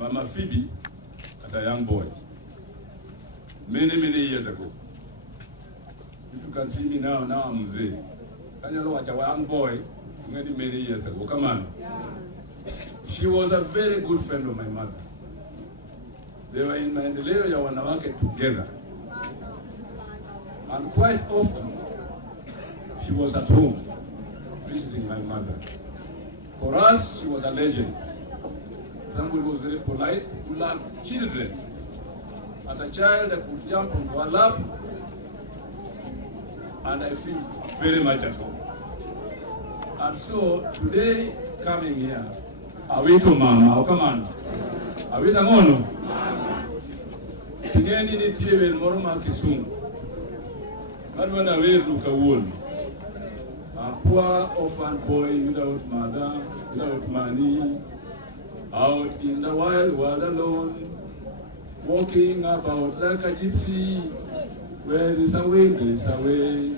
Mama Pheobe as a young boy, many years ago. If you can see me now I'm Mzee. Can you know what a young boy many years ago? Come on. She was a very good friend of my mother. They were in Maendeleo ya wanawake together. And quite often, she was at home visiting my mother. For us, she was a legend. Somebody who was very polite, who loved children. As a child, I could jump into her lap, and I feel very much at home. And so, today, coming here, are we to Mama? Oh, come on. Are we to Mono? Tingeni ni tiwe moroma Kisumu. But when I look a woman, a poor orphan boy without mother, without money, out in the wild world alone, walking about like a gypsy. Where is a way, there is a way.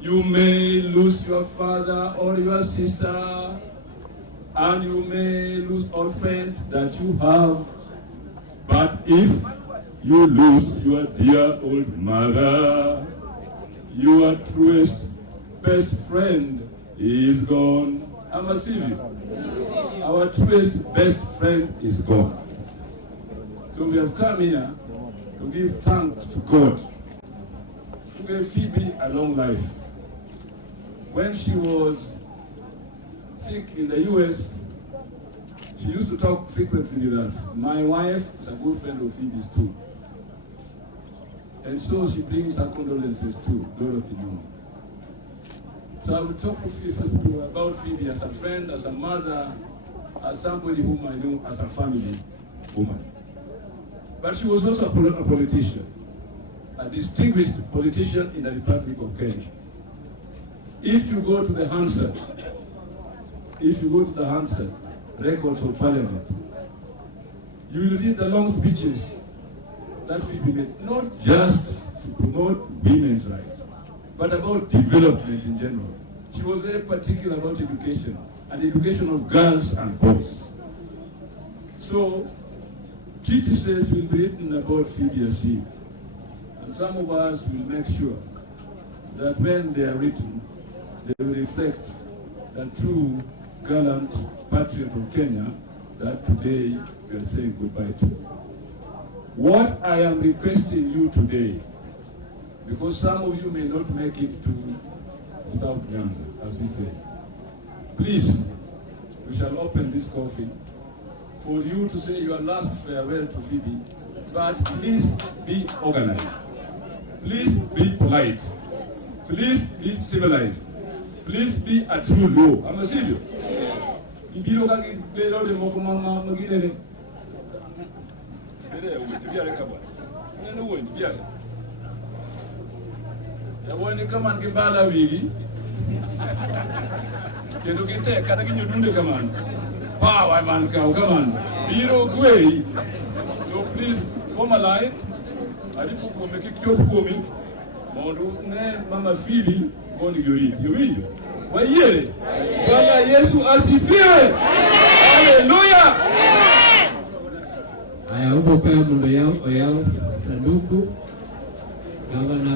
You may lose your father or your sister, and you may lose all friends that you have. But if you lose your dear old mother, your truest best friend is gone. I'm a civil. Our truest best friend is gone. So we have come here to give thanks to God, to give Phoebe a long life. When she was sick in the US, she used to talk frequently with us. My wife is a good friend of Phoebe's too. And so she brings her condolences too, Anyang'Nyong'O. So I will talk to Phoebe about Phoebe as a friend, as a mother, as somebody whom I know as a family woman. But she was also a politician, a distinguished politician in the Republic of Kenya. If you go to the Hansard, records of Parliament, you will read the long speeches that Phoebe made, not just to promote women's rights, but about development in general. She was very particular about education, and education of girls and boys. So, treatises will be written about Phoebe as here, and some of us will make sure that when they are written, they will reflect the true gallant patriot of Kenya that today we are saying goodbye to. What I am requesting you today, because some of you may not make it to South Nyanza, as we say, please, we shall open this coffin for you to say your last farewell to Phoebe, but please be organized. Please be polite. Please be civilized. Please be a true law. I'm a civil. Yawoni kama ngimbala wigi kendo kite kata kinyodunde kama power man ka kama biro gwei. So please formalize alipo ko make kyo komi mondo ne mama Phoebe goni yoriti yowiyo wayere Bwana Yesu asifiwe. Haleluya. Aya upo kwa mundo yao sanduku gavana